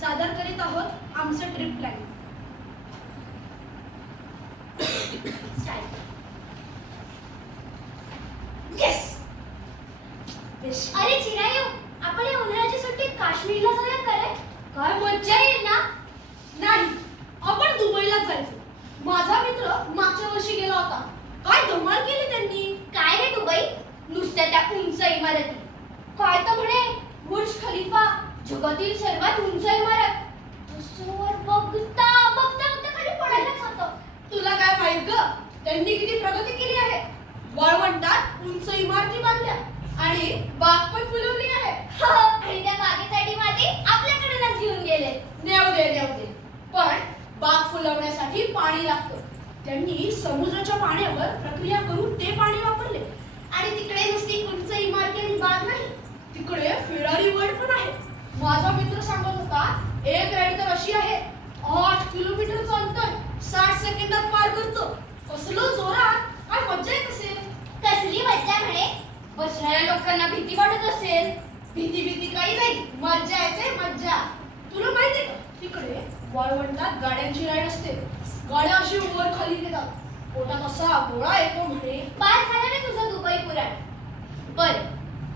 सादर करीत आहोत आमचं ट्रिप प्लॅन येस अरे चिरायू आपण या उन्हाळ्याच्या सुट्टीत काश्मीरला जाऊया काय मज्जा येईल ना? नाही आपण दुबईला जायचं. माझा मित्र मागच्या वर्षी गेला होता. काय धमाल केली त्यांनी? काय रे दुबई? नुसत्या त्या उंच इमारती. काय तर जगातील सर्वात उंच इमारत. समोर बघता बघता बघता खाली पडायलाच होतं. तुला काय माहीत ग? त्यांनी किती प्रगती केली आहे. वाळवंटात उंच इमारती बांधल्या आणि बाग पण फुलवली आहे. हो, आणि त्या बागेसाठी माती आपल्याकडूनच घेऊन गेले. नेव दे नेव दे. पण बाग फुलवण्यासाठी पाणी लागतं. त्यांनी समुद्राच्या पाण्यावर प्रक्रिया करून ते पाणी वापरले. आणि तिकडे नुसती उंच इमारती आणि बाग नाही. तिकडे फेरारी वर्ल्ड पण आहे माझा मित्र सांगत होता एक राईड तर अशी आहे आठ किलोमीटरचं अंतर साठ सेकंदात पार करतो. कसलं जोरात? काय मज्जा येत असेल? कसली मज्जा म्हणे? बसणाऱ्या लोकांना भीती वाटत असेल. भीती भीती काही नाही. मज्जा येते मज्जा. तुला माहितीये का? तिकडे वाळवंटात गाड्यांची राईड असते. गाड्या अशी वर खाली नेतात. पोटात असा गोळा येतो म्हणे. पास झालं ना तुझं दुबई पुराण. बर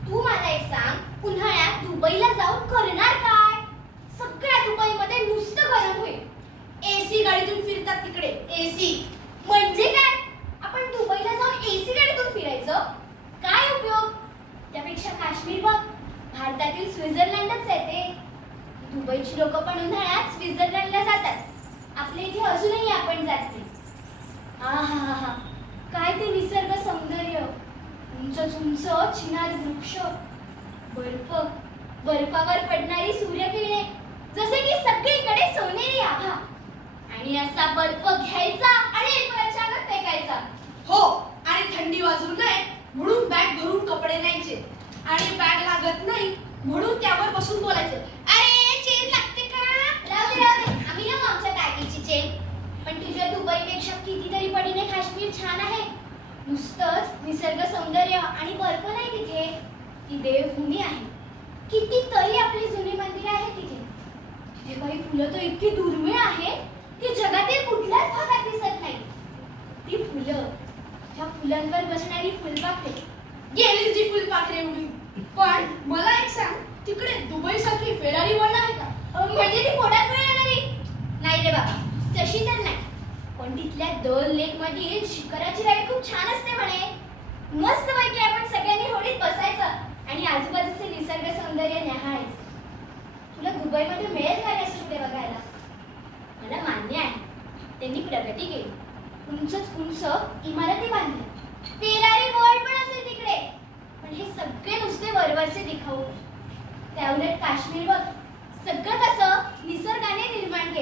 तू मला एक सांग उन्हाळ्यात दुबईला जाऊन करणार काय सगळ्या दुबईमध्ये नुसतं गरम होईल एसी गाडीतून फिरतात तिकडे एसी म्हणजे काय? आपण दुबईला जाऊन एसी गाडीतून फिरायचं. काय उपयोग? त्यापेक्षा काश्मीर बघ. भारतातील स्वित्झर्लंडच आहे ते. दुबईची लोक पण उन्हाळ्यात स्वित्झर्लंडला जातात. आपल्या इथे अजूनही आपण जात नाही. हा काय ते निसर्ग सौंदर्य. उंच उंच चिनार वृक्ष. बर्फ. बर्फावर पडणारी सूर्यकिरणे. जसे की सगळीकडे सोनेरी आणि असा बर्फ घ्यायचा आणि अंगात फेकायचा. हो आणि थंडी वाजू नये म्हणून बॅग भरून कपडे न्यायचे. आणि बॅग लागत नाही म्हणून त्यावर बसून बोलायचं. अरे चेन लागते का? राहू दे आम्ही लावू आमच्या बॅगेची चेन पण तुझ्या दुबईपेक्षा कितीतरी पटीने काश्मीर छान आहे. नुसतंच निसर्ग सौंदर्य आणि बर्फ नाही तिथे. ती देवभूमी आहे. कितीतरी आपली जुनी मंदिरं आहेत तिथे. तिथे काही फुलं तर इतकी दुर्मिळ आहेत. ती जगातील कुठल्याच भागात दिसत नाही. ती फुलं त्या फुलांवर बसणारी फुलपाखरे. गेली जी फुलपाखरे उडी पण मला एक सांग तिकडे दुबई सारखी फेरारी वर्ल्ड आहे का? म्हणजे ती पोटात वेळ येणारी नाही रे बाबा तशी तर नाही. पण तिथल्या दल लेकमध्ये शिखराची राईड खूप छान असते म्हणे. मस्त पैकी आपण सगळ्यांनी होडीत बसायचं आणि आजूबाजूचे निसर्ग सौंदर्य न्याहाळायचं. तुला दुबईमध्ये मिळेल का रे असं कुठे बघायला मला मान्य आहे त्यांनी प्रगती केली. उंचच उंच इमारती बांधली. फेरारी वर्ल्ड पण असेल तिकडे. पण हे सगळे नुसते वरवरचे दिखाऊ. त्या उलट काश्मीर बघ. सगळं कसं निसर्गाने निर्माण केलं.